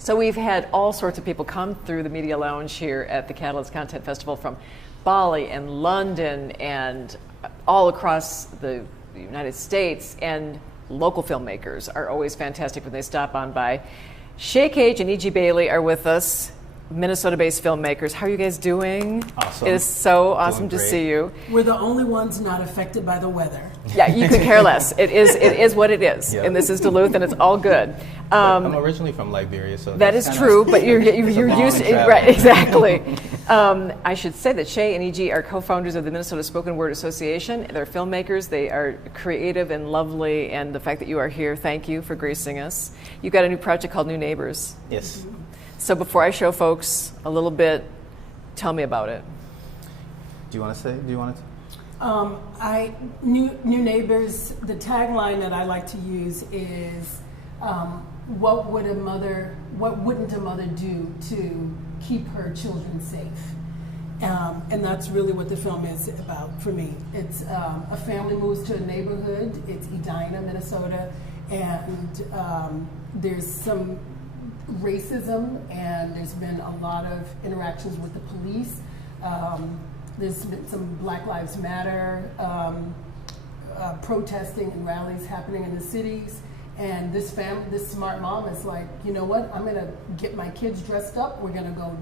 So we've had all sorts of people come through the Media Lounge here at the Catalyst Content Festival from Bali and London and all across the United States, and local filmmakers are always fantastic when they stop on by. Sha Cage and E.G. Bailey are with us, Minnesota-based filmmakers. How are you guys doing? Awesome. It is so awesome to see you. We're the only ones not affected by the weather. Yeah, you could care less. It is what it is, Yeah. and this is Duluth, and it's all good. I'm originally from Liberia, so that is true, but you're used to right, exactly. I should say that Sha and E.G. are co-founders of the Minnesota Spoken Word Association. They're filmmakers. They are creative and lovely, and the fact that you are here, thank you for gracing us. You've got a new project called New Neighbors. Yes. So before I show folks a little bit, tell me about it. Do you want to say? Do you want to? New Neighbors, the tagline that I like to use is, what wouldn't a mother do to keep her children safe? And that's really what the film is about for me. It's a family moves to a neighborhood. It's Edina, Minnesota, and there's some racism, and there's been a lot of interactions with the police. There's been some Black Lives Matter protesting and rallies happening in the cities. And this smart mom is like, you know what? I'm gonna get my kids dressed up. We're gonna go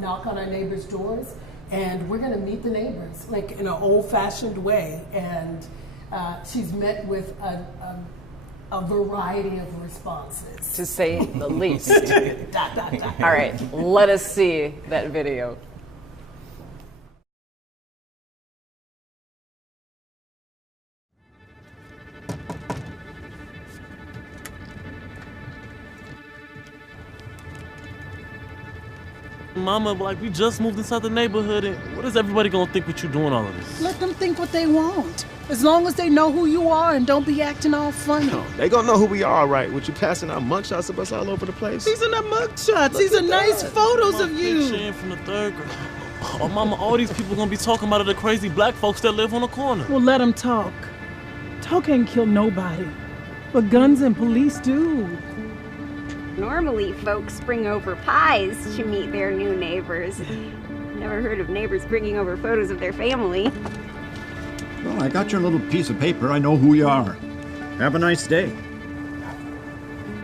knock on our neighbors' doors, and we're gonna meet the neighbors like in an old-fashioned way. And she's met with a variety of responses, To say the least. All right, let us see that video. Mama, like, we just moved inside the neighborhood, and what is everybody gonna think with you doing all of this? Let them think what they want. As long as they know who you are and don't be acting all funny. No, they gonna know who we are, right? With you passing out mugshots of us all over the place. These are not mugshots. These are nice photos of you. Shane from the third grade. Oh, Mama, all these people gonna be talking about the crazy black folks that live on the corner. Well, let them talk. Talk ain't kill nobody. But guns and police do. Normally, folks bring over pies to meet their new neighbors. Never heard of neighbors bringing over photos of their family. Well, I got your little piece of paper. I know who you are. Have a nice day.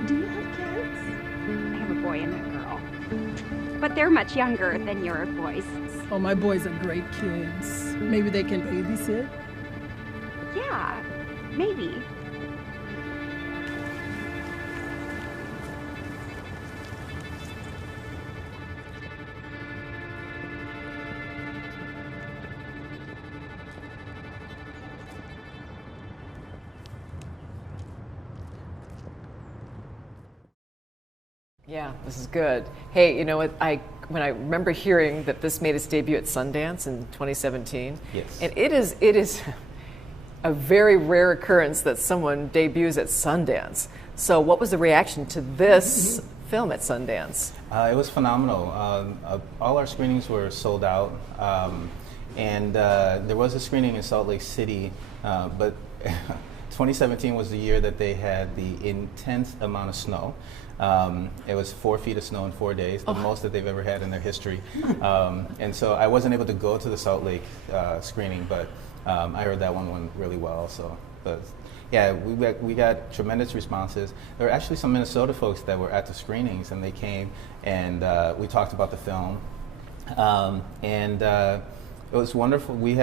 Do you have kids? I have a boy and a girl. But they're much younger than your boys. Oh, my boys are great kids. Maybe they can babysit? Yeah, maybe. Yeah, this is good. Hey, you know what? When I remember hearing that this made its debut at Sundance in 2017, Yes. and it is a very rare occurrence that someone debuts at Sundance. So, what was the reaction to this film at Sundance? It was phenomenal. All our screenings were sold out, and there was a screening in Salt Lake City, but 2017 was the year that they had the intense amount of snow. It was 4 feet of snow in 4 days, the most that they've ever had in their history. And so I wasn't able to go to the Salt Lake screening, but I heard that one went really well. So, but yeah, we got tremendous responses. There were actually some Minnesota folks that were at the screenings, and they came and we talked about the film, and it was wonderful. We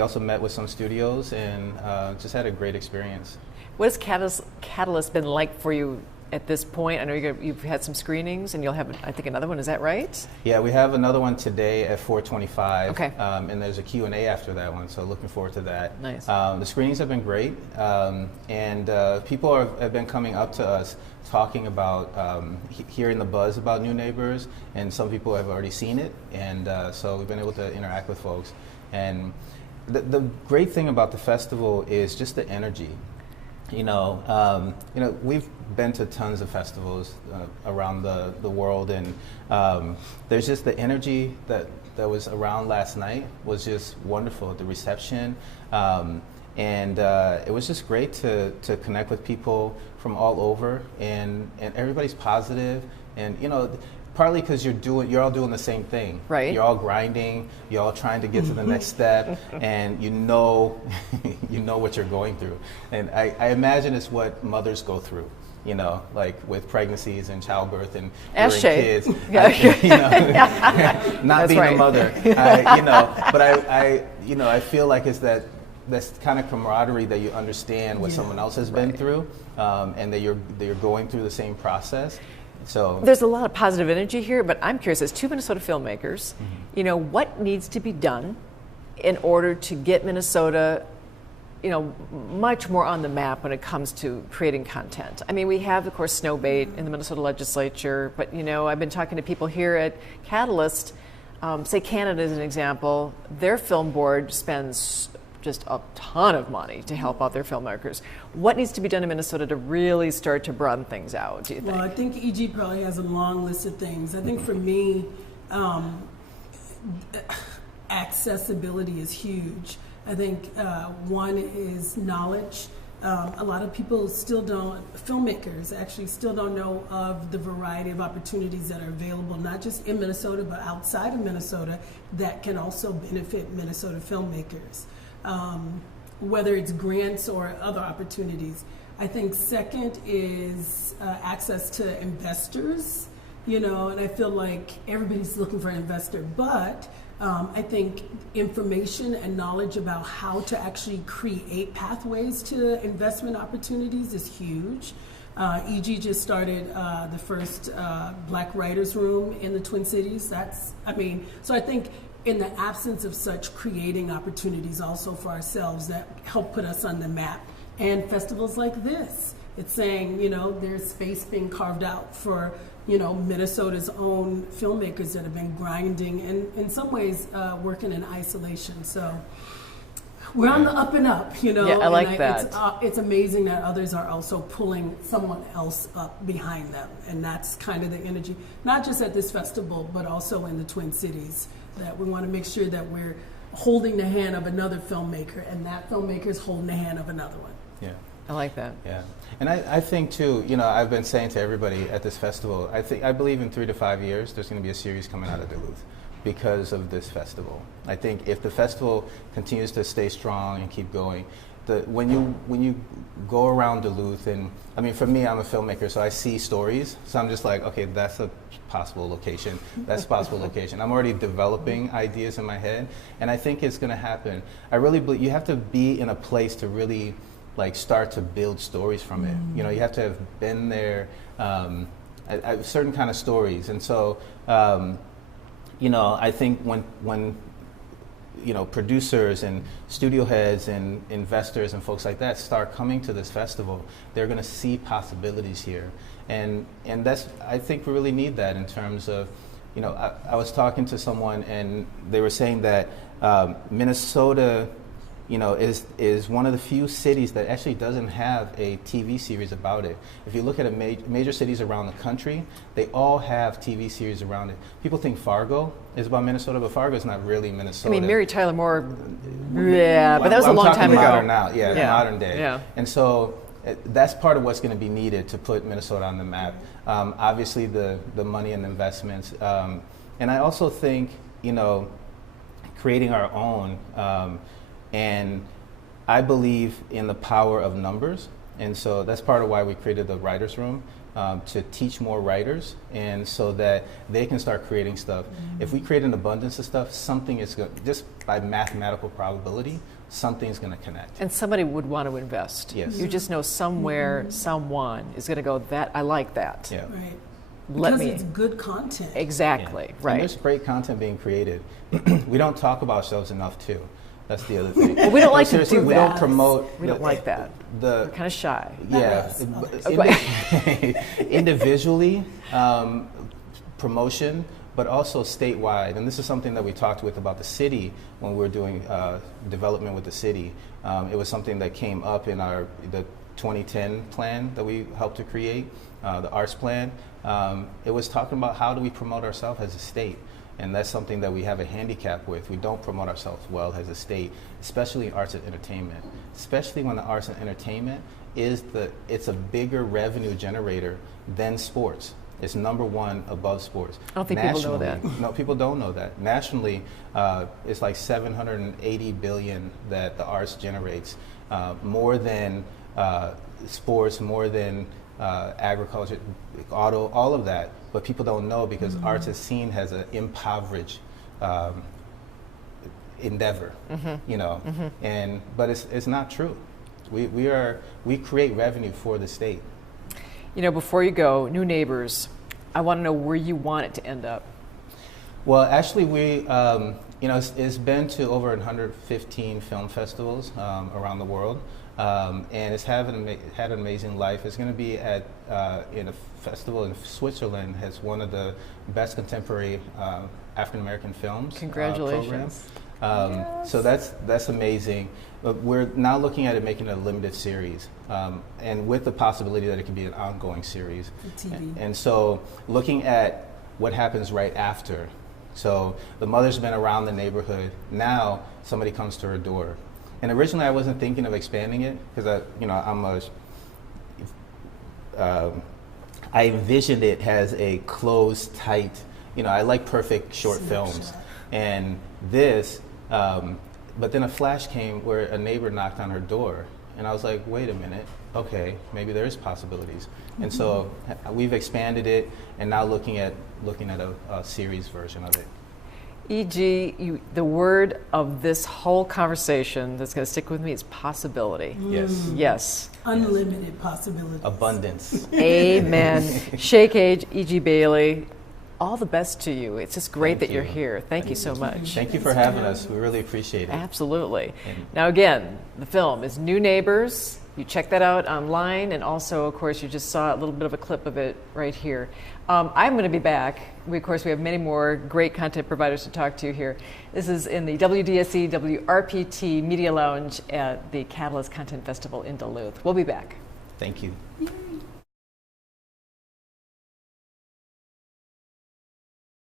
also met with some studios and just had a great experience. What has Catalyst been like for you at this point? I know you've had some screenings, and you'll have, I think, another one. Is that right? Yeah, we have another one today at 4:25. Okay. And there's a Q&A after that one, so looking forward to that. Nice. The screenings have been great, and people have been coming up to us talking about hearing the buzz about New Neighbors, and some people have already seen it, and so we've been able to interact with folks. And the great thing about the festival is just the energy. We've been to tons of festivals around the world, and there's just the energy that was around last night was just wonderful. The reception, And it was just great to connect with people from all over, and everybody's positive, and partly because you're all doing the same thing. Right. You're all grinding, you're all trying to get to the next step, and you know what you're going through. And I imagine it's what mothers go through, like with pregnancies and childbirth and Ash kids. Yeah. Not being right. a mother, but I feel like it's that's kind of camaraderie that you understand what someone else has been through, and that you're going through the same process. So there's a lot of positive energy here, but I'm curious, as two Minnesota filmmakers, what needs to be done in order to get Minnesota, much more on the map when it comes to creating content? I mean, we have, of course, Snowbait in the Minnesota legislature, but, I've been talking to people here at Catalyst, say Canada as an example. Their film board spends just a ton of money to help out their filmmakers. What needs to be done in Minnesota to really start to broaden things out, do you think? Well, I think EG probably has a long list of things. I think for me, accessibility is huge. I think one is knowledge. A lot of people filmmakers actually still don't know of the variety of opportunities that are available, not just in Minnesota, but outside of Minnesota, that can also benefit Minnesota filmmakers. Whether it's grants or other opportunities. I think second is access to investors, and I feel like everybody's looking for an investor, but I think information and knowledge about how to actually create pathways to investment opportunities is huge. EG just started the first Black Writers Room in the Twin Cities. So I think in the absence of such, creating opportunities also for ourselves that help put us on the map. And festivals like this, it's saying, there's space being carved out for, Minnesota's own filmmakers that have been grinding and in some ways working in isolation. So we're on the up and up, Yeah, I like that. It's amazing that others are also pulling someone else up behind them. And that's kind of the energy, not just at this festival, but also in the Twin Cities, that we want to make sure that we're holding the hand of another filmmaker, and that filmmaker is holding the hand of another one. Yeah. I like that. Yeah. And I think too, I've been saying to everybody at this festival, I believe in 3 to 5 years there's going to be a series coming out of Duluth because of this festival. I think if the festival continues to stay strong and keep going, when you go around Duluth, and I mean, for me, I'm a filmmaker, so I see stories, so I'm just like, okay, that's a possible location, that's a possible location. I'm already developing ideas in my head, and I think it's going to happen. I really believe you have to be in a place to really start to build stories from it. You have to have been there, certain kind of stories, and so I think when producers and studio heads and investors and folks like that start coming to this festival, they're going to see possibilities here, and that's, I think we really need that in terms of, I was talking to someone and they were saying that Minnesota, is one of the few cities that actually doesn't have a TV series about it. If you look at major cities around the country, they all have TV series around it. People think Fargo is about Minnesota, but Fargo is not really Minnesota. I mean, Mary Tyler Moore, yeah, but that was a long time ago. Modern now, modern day. Yeah. And so that's part of what's going to be needed to put Minnesota on the map. Obviously, the money and investments. And I also think, creating our own, and I believe in the power of numbers, and so that's part of why we created the Writers Room, to teach more writers, and so that they can start creating stuff. If we create an abundance of stuff, something is going, just by mathematical probability, something's going to connect. And somebody would want to invest. Yes. You just know somewhere, someone is going to go, that I like that. Yeah. Right. Let Because me. it's good content. Exactly, And right. there's great content being created. We don't talk about ourselves enough too. That's the other thing. Well, we don't like to seriously, do we that. don't promote. We don't like that. We're kind of shy. Yeah. Individually, promotion, but also statewide. And this is something that we talked with about the city when we were doing development with the city. It was something that came up in the 2010 plan that we helped to create, the arts plan. It was talking about how do we promote ourselves as a state. And that's something that we have a handicap with. We don't promote ourselves well as a state, especially arts and entertainment. Especially when the arts and entertainment it's a bigger revenue generator than sports. It's number one above sports. I don't think people know that. No, people don't know that. Nationally, it's like $780 billion that the arts generates, more than sports, more than agriculture, auto, all of that. But people don't know because arts is seen as an impoverished endeavor, you know. But it's not true. We create revenue for the state. You know, before you go, New Neighbors, I want to know where you want it to end up. Well, actually, you know, it's been to over 115 film festivals around the world, and it's had an amazing life. It's going to be at in a festival in Switzerland. Has one of the best contemporary African American films. Congratulations! Yes. So that's amazing. But we're now looking at it making a limited series, and with the possibility that it could be an ongoing series. And so looking at what happens right after. So the mother's been around the neighborhood. Now somebody comes to her door. And originally I wasn't thinking of expanding it because I envisioned it as a closed, tight, you know, I like perfect short films. And this, but then a flash came where a neighbor knocked on her door. And I was like, wait a minute, okay, maybe there is possibilities. And so we've expanded it and now looking at a series version of it. E.G., the word of this whole conversation that's going to stick with me is possibility. Yes. Yes. Unlimited possibilities. Abundance. Amen. Sha Cage, E.G. Bailey, all the best to you. It's just great that you're here. Thank you so much. Thank you for having us. We really appreciate it. Absolutely. Now again, the film is New Neighbors. You check that out online, and also, of course, you just saw a little bit of a clip of it right here. I'm going to be back. Of course, we have many more great content providers to talk to here. This is in the WDSE WRPT Media Lounge at the Catalyst Content Festival in Duluth. We'll be back. Thank you. Yay.